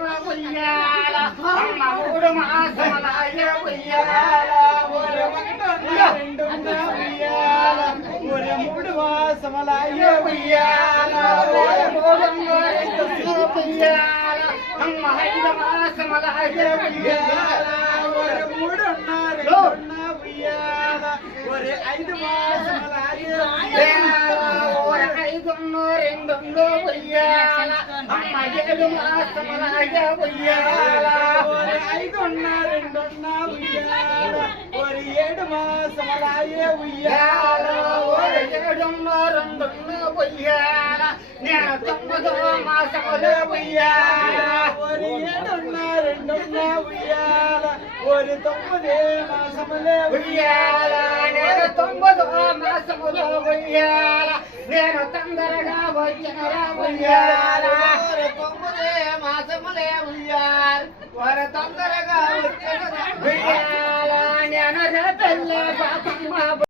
ఉయ్యాల అమ్మ మూడు మాసములాయ ఉయ్యాల ఒరే ఒకటొన్న రెండున్న ఉయ్యాల ఒరే మూడు మాసములాయ ఉయ్యాల ఒరే మూడున్న రెండున్న ఉయ్యాల అమ్మ ఐదు మాసములాయ ఉయ్యాల ఒరే మూడున్న రెండున్న ఉయ్యాల ఒరే ఐదు మాసములాయ ఉయ్యాల ఒరే ఐదున్న రెండున్న ఉయ్యాల అమ్మ ఏడు మాసములాయ ఉయ్యాల ఒరే ఐదున్న రెండున్న ఉయ్యాల ఒరే ఏడు మాసములాయ ఉయ్యాల ఒరే ఏడున్న రెండున్న ఉయ్యాల నేను తొమ్మిదో మాసములే ఉయ్యాల ఒరే ఏడున్న రెండున్న ఉయ్యాల ఒరే తొమ్మిదే మాసములే ఉయ్యాల నేను తొమ్మిదో మాసములో ఉయ్యాల నేను తొందరగా వచ్చినరా ఉయ్యాల తొమ్మిదే మాసములే ఉయ్యాల వర తొందరగా వచ్చినరా ఉయ్యాల నేను రేపెళ్ళే పాపమ్మ